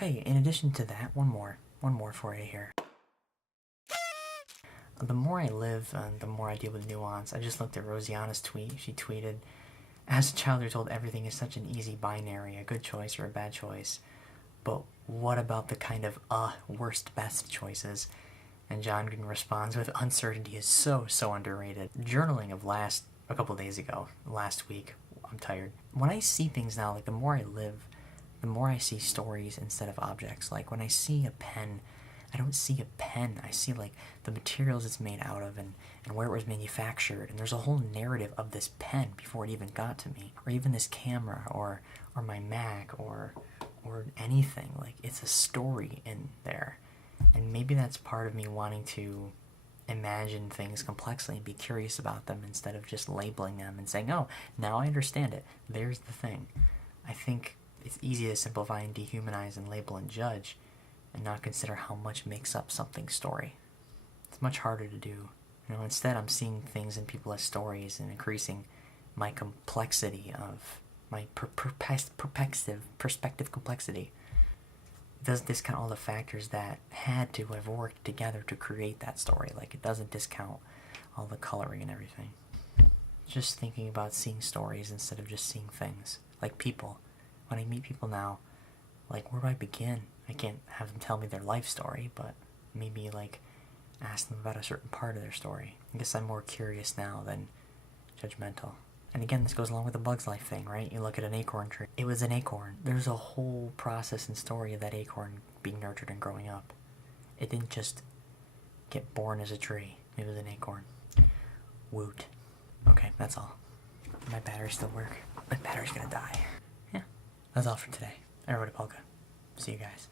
Okay, in addition to that, one more for you here. The more I live, the more I deal with nuance. I just looked at Rosianna's tweet. She tweeted, "As a child, you're told everything is such an easy binary, a good choice or a bad choice. But what about the kind of, worst best choices?" And John Green responds with, "Uncertainty is so underrated." Journaling of a couple days ago, last week, I'm tired. When I see things now, like the more I live, the more I see stories instead of objects. Like when I see a pen, I don't see a pen. I see like the materials it's made out of and where it was manufactured. And there's a whole narrative of this pen before it even got to me. Or even this camera or my Mac or anything. Like it's a story in there. And maybe that's part of me wanting to imagine things complexly and be curious about them instead of just labeling them and saying, "Oh, now I understand it. There's the thing." I think it's easy to simplify and dehumanize and label and judge and not consider how much makes up something's story. It's much harder to do. Instead I'm seeing things in people as stories and increasing my complexity of my perspective complexity. It doesn't discount all the factors that had to have worked together to create that story. Like it doesn't discount all the coloring and everything. Just thinking about seeing stories instead of just seeing things. Like people. When I meet people now, like where do I begin? I can't have them tell me their life story, but maybe like ask them about a certain part of their story. I guess I'm more curious now than judgmental. And again, this goes along with the Bug's Life thing, right? You look at an acorn tree. It was an acorn. There's a whole process and story of that acorn being nurtured and growing up. It didn't just get born as a tree. It was an acorn. Woot. Okay, that's all. My batteries still work. My battery's gonna die. Yeah, that's all for today. Everybody, Polka. See you guys.